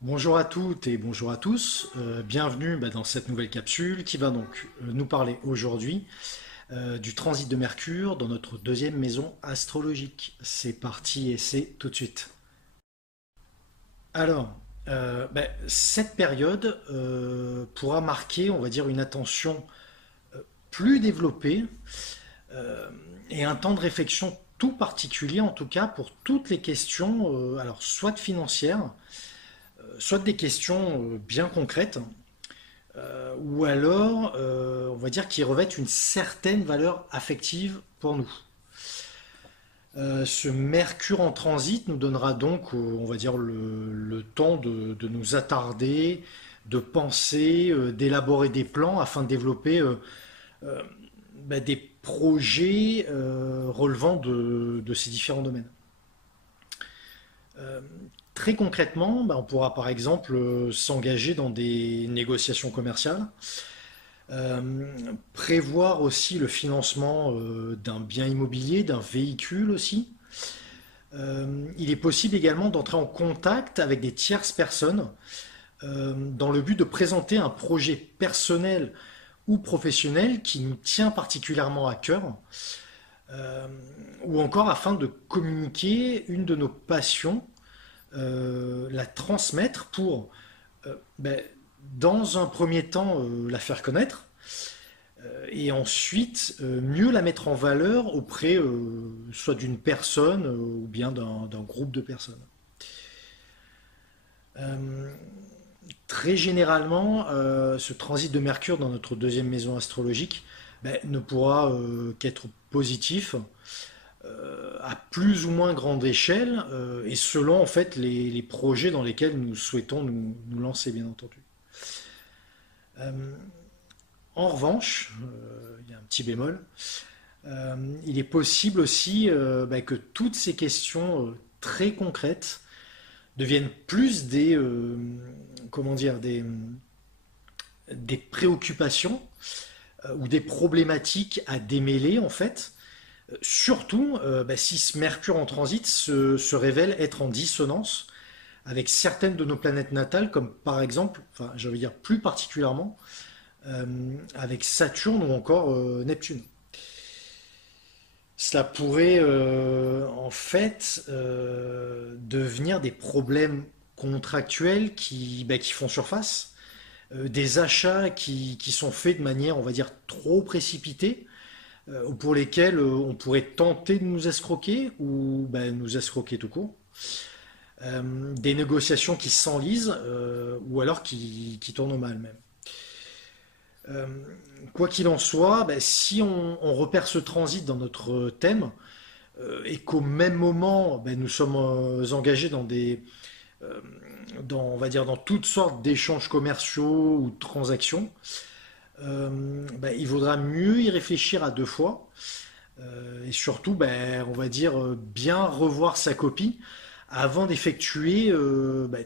Bonjour à toutes et bonjour à tous, bienvenue dans cette nouvelle capsule qui va donc nous parler aujourd'hui du transit de Mercure dans notre deuxième maison astrologique. C'est parti et c'est tout de suite. Alors, cette période pourra marquer, on va dire, une attention plus développée et un temps de réflexion tout particulier, en tout cas pour toutes les questions, alors soit financières, soit des questions bien concrètes, ou alors, on va dire, qui revêtent une certaine valeur affective pour nous. Ce Mercure en transit nous donnera donc, on va dire, le temps de nous attarder, de penser, d'élaborer des plans afin de développer des projets relevant de ces différents domaines. Très concrètement, on pourra par exemple s'engager dans des négociations commerciales, prévoir aussi le financement d'un bien immobilier, d'un véhicule aussi. Il est possible également d'entrer en contact avec des tierces personnes dans le but de présenter un projet personnel ou professionnel qui nous tient particulièrement à cœur, ou encore afin de communiquer une de nos passions, la transmettre pour, dans un premier temps, la faire connaître, et ensuite mieux la mettre en valeur auprès soit d'une personne ou bien d'un groupe de personnes. Très généralement, ce transit de Mercure dans notre deuxième maison astrologique ne pourra qu'être positif, à plus ou moins grande échelle, et selon en fait les projets dans lesquels nous souhaitons nous lancer, bien entendu. En revanche, il y a un petit bémol, il est possible aussi que toutes ces questions très concrètes deviennent plus des préoccupations ou des problématiques à démêler en fait. Surtout si ce Mercure en transit se révèle être en dissonance avec certaines de nos planètes natales, comme par exemple, enfin je veux dire plus particulièrement, avec Saturne ou encore Neptune. Cela pourrait en fait devenir des problèmes contractuels qui font surface, des achats qui sont faits de manière, on va dire, trop précipitée, pour lesquels on pourrait tenter de nous escroquer ou nous escroquer tout court. Des négociations qui s'enlisent ou alors qui tournent au mal même. Quoi qu'il en soit, si on repère ce transit dans notre thème et qu'au même moment nous sommes engagés on va dire, dans toutes sortes d'échanges commerciaux ou de transactions, il vaudra mieux y réfléchir à deux fois et surtout, on va dire, bien revoir sa copie avant d'effectuer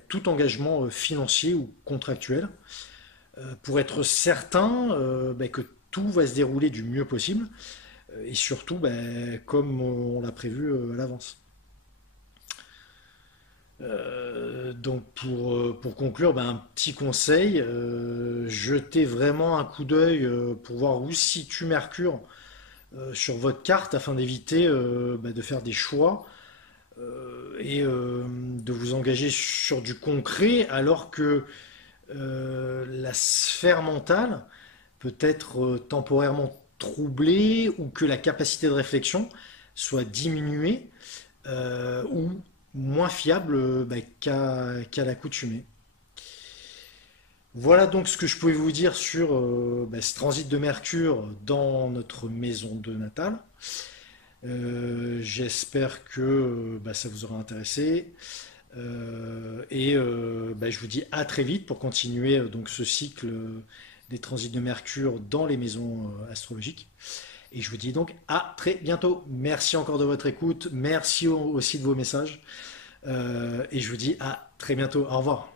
tout engagement financier ou contractuel pour être certain que tout va se dérouler du mieux possible et surtout comme on l'a prévu à l'avance. Donc pour conclure, un petit conseil, jetez vraiment un coup d'œil pour voir où se situe Mercure sur votre carte afin d'éviter de faire des choix et de vous engager sur du concret alors que la sphère mentale peut être temporairement troublée ou que la capacité de réflexion soit diminuée ou moins fiable qu'à l'accoutumée. Voilà donc ce que je pouvais vous dire sur ce transit de Mercure dans notre maison de natale. J'espère que ça vous aura intéressé. Je vous dis à très vite pour continuer donc ce cycle des transits de Mercure dans les maisons astrologiques. Et je vous dis donc à très bientôt. Merci encore de votre écoute. Merci aussi de vos messages. Et je vous dis à très bientôt. Au revoir.